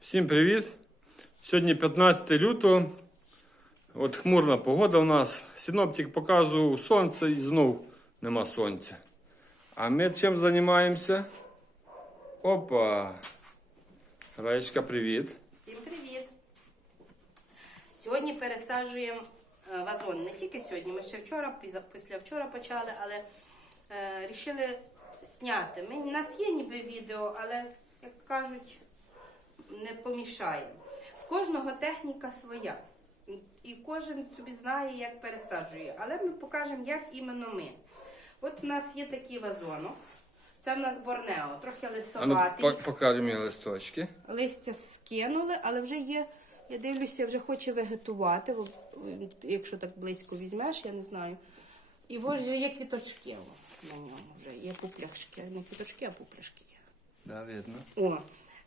Всім привіт! Сьогодні 15 лютого. От хмурна погода у нас. Синоптик показував сонце і знов нема сонця. А ми чим займаємося? Опа! Раєчка, привіт. Всім привіт! Сьогодні пересаджуємо е, вазон. Не тільки сьогодні, ми ще вчора, після вчора почали, але е, рішили зняти. У нас є ніби відео, але, як кажуть, не помішає. В кожного техніка своя. І кожен собі знає, як пересаджує. Але ми покажемо, як іменно ми. От в нас є такий вазонок. Це в нас Борнео, трохи А ну, лисоватий. пок- покажи листочки. Листя скинули, але вже є. Я дивлюся, вже хоче вегетувати, бо, якщо так близько візьмеш, я не знаю. І ось вже є квіточки на ньому вже є пупляшки. Не квіточки, а пупляшки є. Да, видно. О,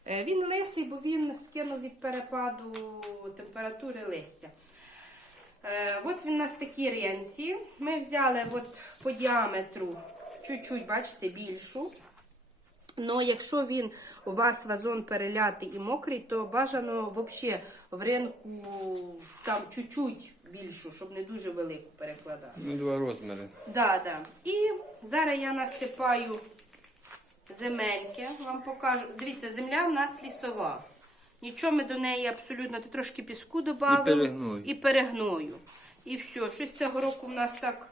він лисий, бо він скинув від перепаду температури листя. Е, от він у нас такі ренці. Ми взяли от по діаметру чуть-чуть, бачите, більшу. Ну, якщо він у вас вазон перелятий і мокрий, то бажано взагалі в ринку там чуть-чуть більшу, щоб не дуже велику перекладати. Ну, два розміри. Да, да. І зараз я насипаю земельки, вам покажу. Дивіться, земля в нас лісова. Нічого ми до неї абсолютно, ти трошки піску додали І перегною. і перегною. І все. Щось цього року в нас так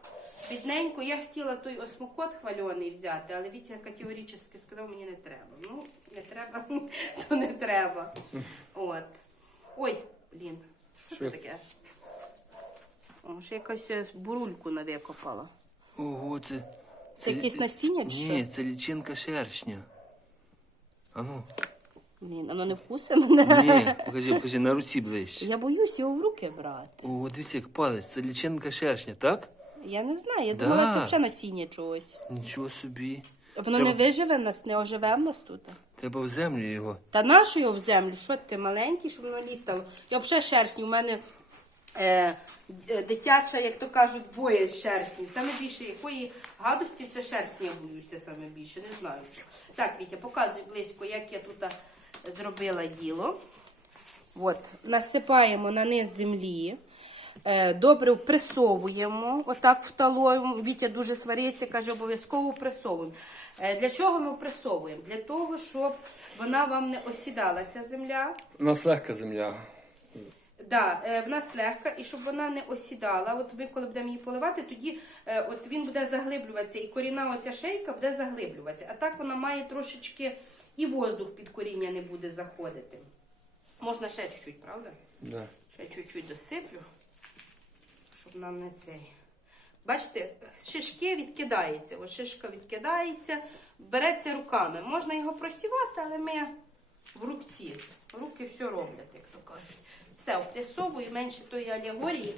бідненько. Я хотіла той осмокот хвальоний взяти, але Вітя категорично сказав, мені не треба. Ну, не треба, то не треба. От. Ой, блін, що це таке? О, ще якась е, бурульку навікопала. Ого, це. Це якесь насіння чи Ні, це лічинка шершня. А ну. Блін, воно не вкусе мене. Ні, покажи, покажи, на руці ближче. Я боюсь його в руки брати. О, дивіться, як палець, це лічинка шершня, так? Я не знаю, я Да. думала, це взагалі насіння чогось. Нічого собі. Воно не виживе в нас, не оживе в нас тут. Треба в землю його. Та нашу його в землю? Що ти маленький, щоб воно літало? Я взагалі шершні, у мене дитяча, як то кажуть, боє з шерстні. Саме більше якої гадості це шерстні, я боюся саме більше, не знаю. Що. Так, Вітя, показуй близько, як я тут зробила діло. От, насипаємо на низ землі. Е, Добре впресовуємо, отак вталуємо. Вітя дуже свариться, каже, обов'язково впресовуємо. Е, Для чого ми впресовуємо? Для того, щоб вона вам не осідала, ця земля. У нас легка земля. Да, е, в нас легка, і щоб вона не осідала. От ми, коли будемо її поливати, тоді е, от він буде заглиблюватися, і корінна оця шейка буде заглиблюватися. А так вона має трошечки і воздух під коріння не буде заходити. Можна ще чуть-чуть, правда? Да. Ще чуть-чуть досиплю, щоб нам не цей. Бачите, шишки відкидаються. Ось шишка відкидається, береться руками. Можна його просівати, але ми в рукці. Руки все роблять, як то кажуть. Все, впресовую, менше тої алегорії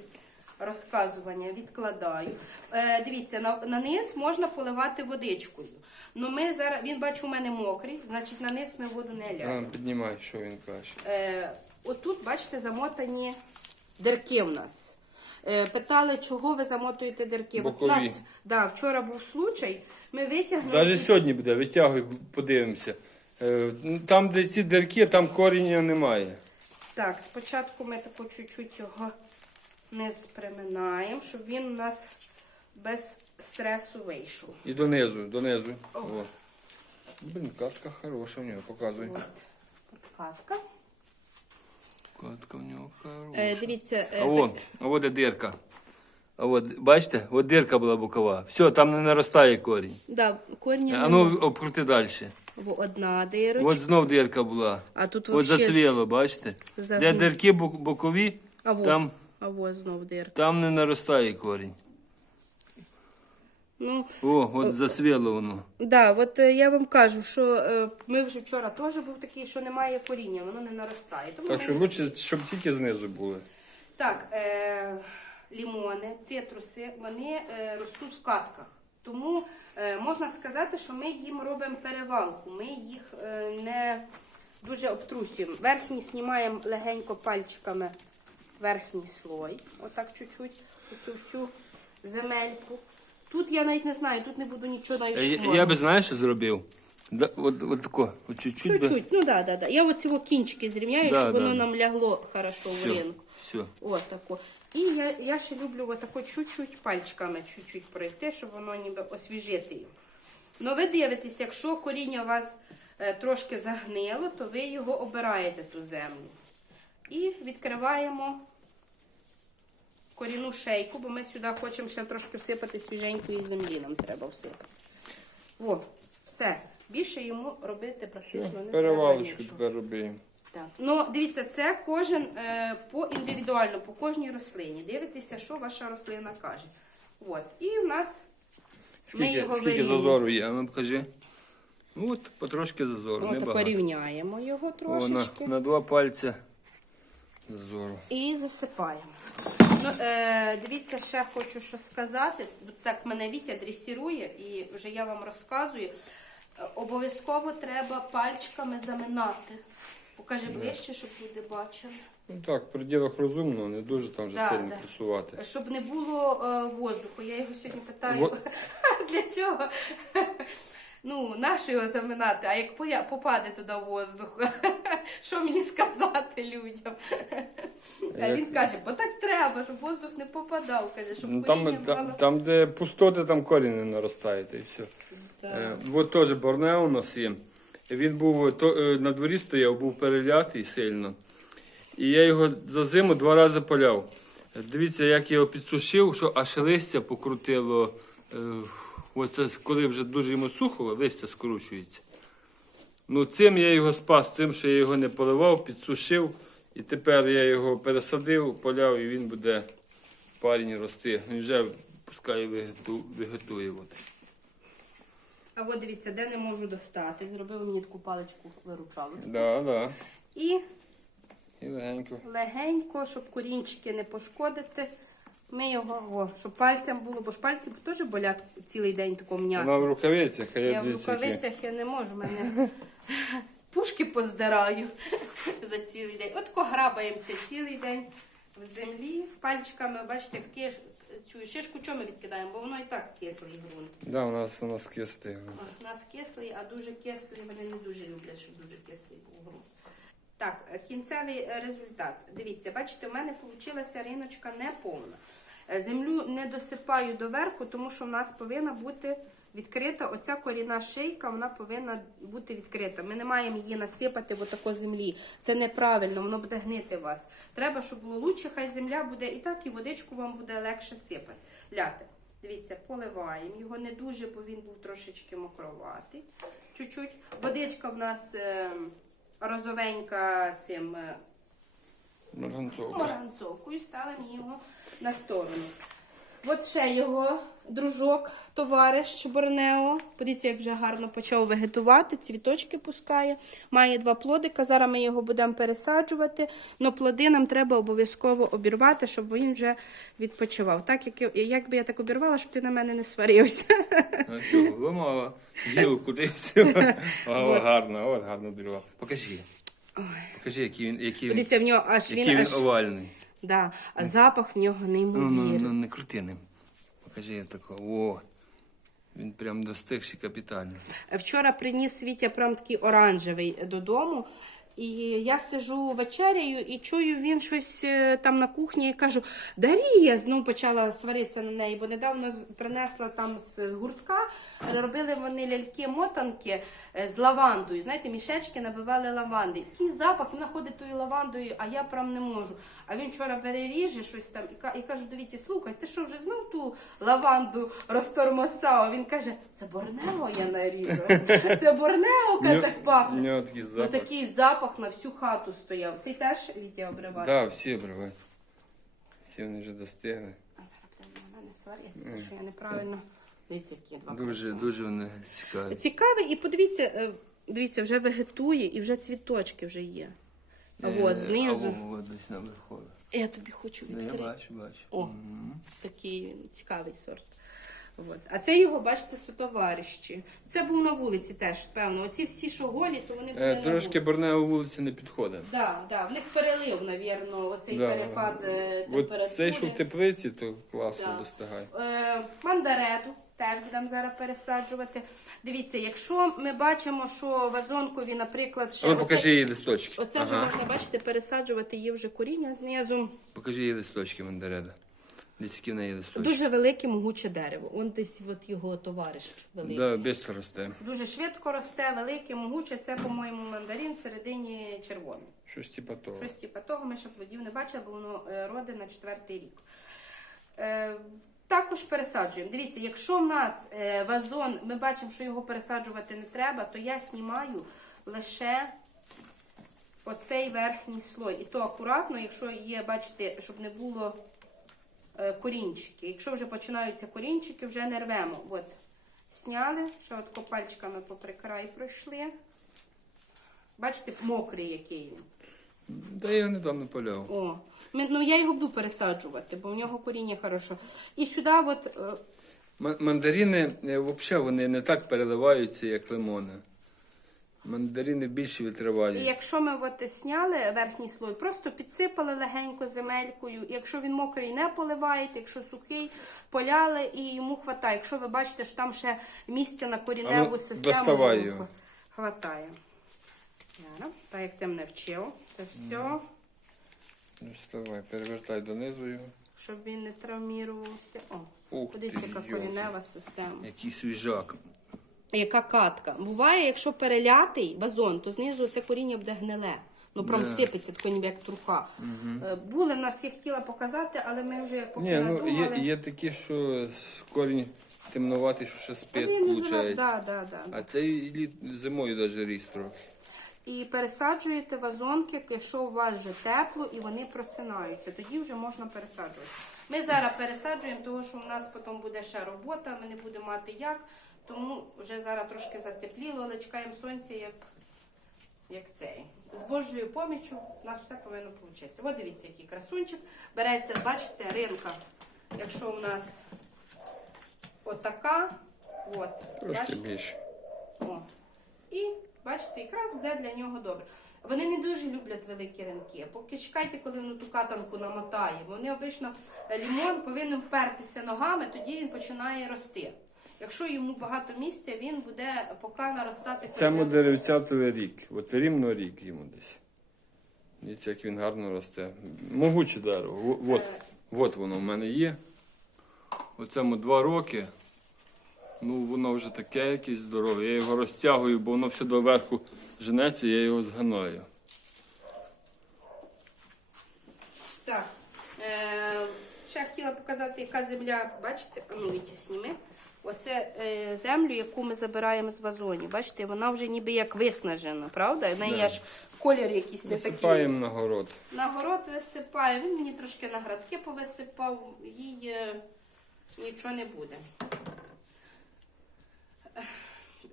розказування відкладаю. Е, дивіться, на, на низ можна поливати водичкою. Ну ми зараз, він бачу, у мене мокрий, значить на низ ми воду не ляжемо. Піднімай, що він каже. Е, отут, бачите, замотані дирки в нас. Е, питали, чого ви замотуєте дирки. От Бокові. у нас, да, вчора був случай, ми витягнули. Навіть сьогодні буде, витягуй, подивимося. Е, Там, де ці дирки, там коріння немає. Так, спочатку ми тако чуть-чуть його не сприминаємо, щоб він у нас без стресу вийшов. І донизу, донизу. О. Блін, катка хороша в нього, показуй. От, подкатка. Катка в нього хороша. Е, дивіться, е, А вон, а от де дирка. А от, бачите, от дирка була бокова. Все, там не наростає корінь. да, корні А ну обкрути далі. Одна дирочка. От знов дирка була. А тут От вообще зацвіло, бачите? Де загнив. дирки бок- бокові, А во, там, а во знов дирка. там не наростає корінь. Ну, О, от зацвіло воно. Да, от е, я вам кажу, що е, ми вже вчора теж був такий, що немає коріння, воно не наростає. Тому Так ми- що лучше, щоб тільки знизу були. так е, лімони, цитруси, вони е, ростуть в катках. Тому е, можна сказати, що ми їм робимо перевалку. Ми їх е, не дуже обтрусюємо. Верхній знімаємо легенько пальчиками верхній слой. Отак чуть-чуть, оцю всю земельку. Тут я навіть не знаю, тут не буду нічого навіть Е, Я, я би знаєш, що зробив? Да, от, от тако, от чуть-чуть. да. Чуть-чуть, ну да, да, да. Я оці кінчики зрівняю, Да, щоб да, воно да. нам лягло хорошо в Все, ринку. все. От тако. І я, я ще люблю отако чуть-чуть пальчиками чуть-чуть пройти, щоб воно ніби освіжити його. Ну ви дивитесь, якщо коріння у вас е, трошки загнило, то ви його обираєте ту землю. І відкриваємо корінну шейку, бо ми сюди хочемо ще трошки всипати свіженької землі, нам треба всипати. О, все. Більше йому робити практично не треба. Перевалочку нічого. тепер робимо. Так. Ну, дивіться, це кожен е, по індивідуально, по кожній рослині. Дивитеся, що ваша рослина каже. От. І в нас ми Скільки, його скільки вирівнюємо. зазору є, ну покажи. Ну, От потрошки зазору, Отако небагато. рівняємо його О, на, трошечки. на два пальця зазору. І засипаємо. Ну, е, дивіться, ще хочу що сказати. Так мене Вітя дресірує, і вже я вам розказую. Обов'язково треба пальчиками заминати. Покажи ближче, щоб люди бачили. Ну так, в пределах розумного, не дуже там вже Да, сильно да. пресувати. Щоб не було е, воздуху. Я його сьогодні питаю, Во- для чого? Ну, нащо його заминати? А як поя- попаде туди воздух, що мені сказати людям? А він каже, бо так треба, щоб воздух не попадав. Каже, щоб Ну, коріння там, брало. там, там, де пустоти, там корінь не наростає, і все. Е, от теж Борнео у нас є. Він був то, е, на дворі стояв, був перелятий сильно. І я його за зиму два рази поляв. Е, Дивіться, як я його підсушив, що аж листя покрутило. Е, оце коли вже дуже йому сухо, листя скручується. Ну, цим я його спас, тим, що я його не поливав, підсушив. І тепер я його пересадив, поляв, і він буде парень рости. Він вже пускай вегету- От. А от дивіться, де не можу достати. Зробив мені таку паличку виручалочку. Да, да. І І легенько. легенько, щоб корінчики не пошкодити. Ми його, о, щоб пальцям було, бо ж пальці теж болять цілий день такого м'яти. Вона в рукавицях, а я, Я в рукавицях я не можу, мене пушки поздираю за цілий день. От грабаємося цілий день в землі пальчиками. Бачите, в киш... цю шишку чому ми відкидаємо, бо воно і так кислий ґрунт. Да, у нас у нас кисти. У нас кислий, а дуже кислий вони не дуже люблять, щоб дуже кислий був ґрунт. Так, кінцевий результат. Дивіться, бачите, у мене вийшла риночка неповна. Е, Землю не досипаю доверху, тому що в нас повинна бути відкрита оця корінна шийка, вона повинна бути відкрита. Ми не маємо її насипати в отако землі. Це неправильно, воно буде гнити вас. Треба, щоб було лучше, хай земля буде і так, і водичку вам буде легше сипати. Ляти. Дивіться, поливаємо його не дуже, бо він був трошечки мокроватий. Чуть-чуть. Водичка в нас е, розовенька цим Марганцовка. марганцовкою, ставимо його на сторону. От ще його дружок, товариш Борнео. Подивіться, як вже гарно почав вегетувати, цвіточки пускає. Має два плодика. Зараз ми його будемо пересаджувати. але плоди нам треба обов'язково обірвати, щоб він вже відпочивав. Так як, як би я так обірвала, щоб ти на мене не сварився. А що, ламала гілку десь. Гарно, от гарно бірував. Покажи. Покажи, який він, який він, Дивіться, в нього аж який він він аж. овальний. Да, а запах в нього Ну, ну, ну, не крути ним. Покажи такого. О, він прям достигший капітально. Вчора приніс Вітя прям такий оранжевий додому. І я сижу вечеряю і чую, він щось е, там на кухні і кажу: Дарія знову почала сваритися на неї, бо недавно принесла там з гуртка, робили вони ляльки-мотанки е, з лавандою. Знаєте, мішечки набивали лаванди. Такий запах, вона ходить тою лавандою, а я прям не можу. А він вчора бере ріже щось там і, ка- і кажу, дивіться, слухай, ти що вже знов ту лаванду розтормосав? Він каже, це Борнео я нарізав. Це Борнео так пахне. нього такий Ну запах. Запах на всю хату стояв. Цей теж Вітя обриває. Да, всі обривають. Всі вони вже достигли. А на мене сваряться, що я неправильно. Дивіться, які два Дуже, дуже вони цікаві. Цікавий, і подивіться, е, дивіться, вже вегетує і вже цвіточки вже є. Е, от знизу. А во, во, десь наверху. Я тобі хочу Ну, я бачу, бачу. О. Такий цікавий сорт. От. А це його, бачите, сутоварищі. Це був на вулиці теж, певно. Оці всі, що голі, то вони були Е, на Трошки вулиці. Борнео вулиці не підходить. Да, да, в них перелив, навірно, оцей Да. перепад е, От температури. цей, що в теплиці, то класно Да. достигає. Е, мандареду теж будемо зараз пересаджувати. Дивіться, якщо ми бачимо, що вазонкові, наприклад, ще Ну, оце- покажи її листочки. Оце вже можна бачите, пересаджувати є вже коріння знизу. Покажи її листочки, мандареда. Десь в неї листочки. Дуже велике могуче дерево. Он десь от його товариш великий. Да, бістро росте. Дуже швидко росте, велике, могуче. Це, по-моєму, мандарин всередині червоний. Щось типа того. Щось типу того ми ще плодів не бачили, бо воно е, роде на четвертий рік. Е, також пересаджуємо. Дивіться, якщо в нас е, вазон, ми бачимо, що його пересаджувати не треба, то я знімаю лише оцей верхній слой. І то акуратно, якщо є, бачите, щоб не було корінчики. Якщо вже починаються корінчики, вже не рвемо. От, сняли, ще от пальчиками попри край пройшли. Бачите, мокрий який він. Та я його недавно поляв. О, ну я його буду пересаджувати, бо в нього коріння хорошо. І сюди, от, е, Мандарини взагалі вони не так переливаються, як лимони. Мандарини більш і витривалі. якщо ми от сняли верхній слой, просто підсипали легенько земелькою. І Якщо він мокрий, не поливаєте, якщо сухий, поляли і йому хватає. Якщо ви бачите, що там ще місця на коріневу А ну, систему доставай ну, його. хватає. Так як ти мене вчив, це все, Ну, вставай, перевертай донизу його. щоб він не травмірувався. О, Ух подивіться, яка йолки. корінева система. Який свіжак. Яка катка. Буває, якщо перелятий вазон, то знизу це коріння буде гниле. Ну, прям Да. сипеться, тако ніби як труха. Е, Були в нас, я хотіла показати, але ми вже поки Ні, ну є, є такі, що корінь темнуватий, що ще спить, зра- виходить. да, да, да. А цей зимою навіть ріс трохи. І пересаджуєте вазонки, якщо у вас вже тепло і вони просинаються, тоді вже можна пересаджувати. Ми зараз пересаджуємо, тому що у нас потім буде ще робота, ми не будемо мати як. Тому вже зараз трошки затепліло, але чекаємо сонця, як, як цей. З Божою поміччю у нас все повинно вийти. От дивіться, який красунчик. Береться, бачите, ринка. Якщо у нас отака, от, бачите? більше. О. І бачите, якраз буде для нього добре. Вони не дуже люблять великі ринки. Поки чекайте, коли воно ту катанку намотає. Вони обично лімон повинен впертися ногами, тоді він починає рости. Якщо йому багато місця, він буде поки наростати Цьому коренева деревцятовий рік. От рівно рік йому десь. Дивіться, як він гарно росте. Могуче дерево. Во- От, от воно в мене є. Оцьому два роки. Ну, воно вже таке якесь здорове. Я його розтягую, бо воно все доверху женеться, я його зганаю. Так. Е, ще хотіла показати, яка земля, бачите, ну Віті, сніми. Оце е, землю, яку ми забираємо з вазонів. Бачите, вона вже ніби як виснажена, правда? В неї Да. аж колір якийсь не такий. Висипаємо на город. На город висипаю. Він мені трошки на градки повисипав, їй е, нічого не буде.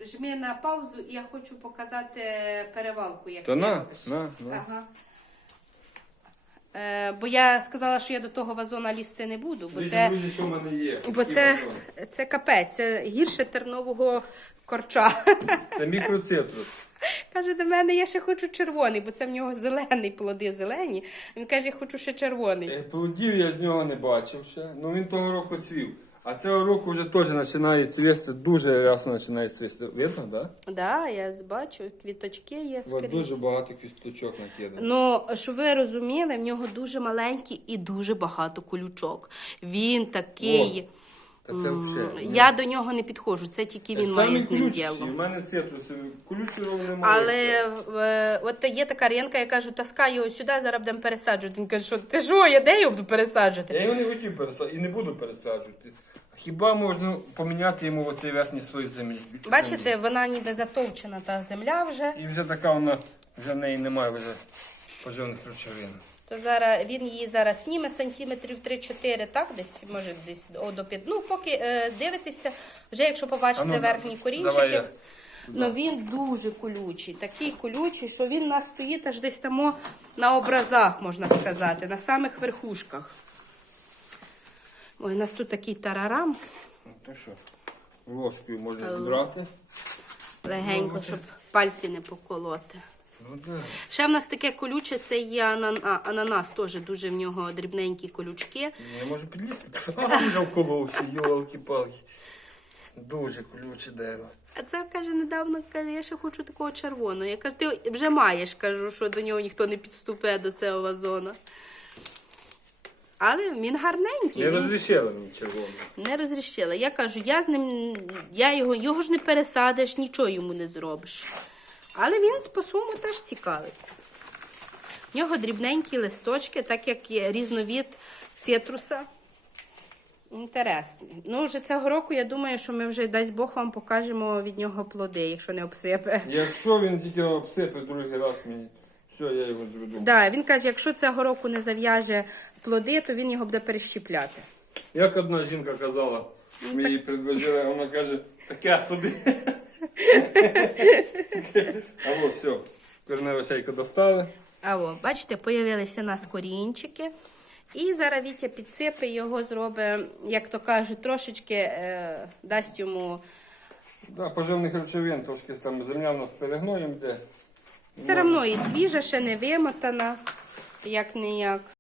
Жми на паузу, і я хочу показати перевалку. Як То на, на, на. Ага. Е, бо я сказала, що я до того вазона лізти не буду, бо це, друзі, що в мене є. бо це, це капець, це гірше тернового корча. Це мікроцитрус. Каже, до мене я ще хочу червоний, бо це в нього зелений, плоди зелені. Він каже, я хочу ще червоний. Е, Плодів я з нього не бачив ще. Ну він того року цвів. А цього року вже теж починає цвісти, дуже рясно починає цвісти. Видно, так? Да? Да, я бачу, квіточки є От скрізь. дуже багато квіточок накидано. Ну, щоб ви розуміли, в нього дуже маленький і дуже багато колючок. Він такий. Та це взагалі. Я до нього не підходжу, це тільки він має з ним діло. У мене цитрус, колючого немає. Але е, от є така ринка, я кажу, таскай його сюди, зараз будемо пересаджувати. Він каже, що ти що, я де його буду пересаджувати? Я його не хотів пересаджувати і не буду пересаджувати. Хіба можна поміняти йому оцей верхній слой землі? Бачите, вона ніби затовчена та земля вже. І вже така вона, вже в неї немає вже поживних речовин. То зараз він її зараз сніме сантиметрів 3-4, так? Десь може десь о, до 5. Ну, поки е, дивитеся, вже якщо побачите А ну, верхні давай корінчики. я. Ну він дуже колючий, такий колючий, що він у нас стоїть аж десь там на образах, можна сказати, на самих верхушках. Ой, у нас тут такий тарарам Ну, Так що, ложкою можна зібрати. легенько, щоб пальці не поколоти. Ну. Ще в нас таке колюче, це є анан... а, ананас, теж дуже в нього дрібненькі колючки. Я можу підлізти. А, вже вколовся, йолки-палки. Дуже колюче дерево. А це каже недавно, каже, я ще хочу такого червоного. Я кажу, ти вже маєш, кажу, що до нього ніхто не підступає до цього вазона. Але він гарненький. Не він- розрішила мені червоно. Не розрішила. Я кажу, я з ним, я його, його ж не пересадиш, нічого йому не зробиш. Але він по своєму теж цікавий. В нього дрібненькі листочки, так як є різновид цитруса. Інтересний. Ну, вже цього року я думаю, що ми вже дасть Бог вам покажемо від нього плоди, якщо не обсипе. Якщо він тільки обсипе другий раз мені, все, я його зведу. Да, він каже, якщо цього року не зав'яже плоди, то він його буде перещіпляти. Як одна жінка казала, ми її предложили, вона каже, таке собі. А от все, корнева шейка достали. А о, бачите, появилися у нас корінчики. І зараз Вітя підсипе його, зробить, як то кажуть, трошечки е, дасть йому. Да, поживних речовин, трошки там земля в нас перегноєм йде. Все одно і свіжа, ще не вимотана, як не як.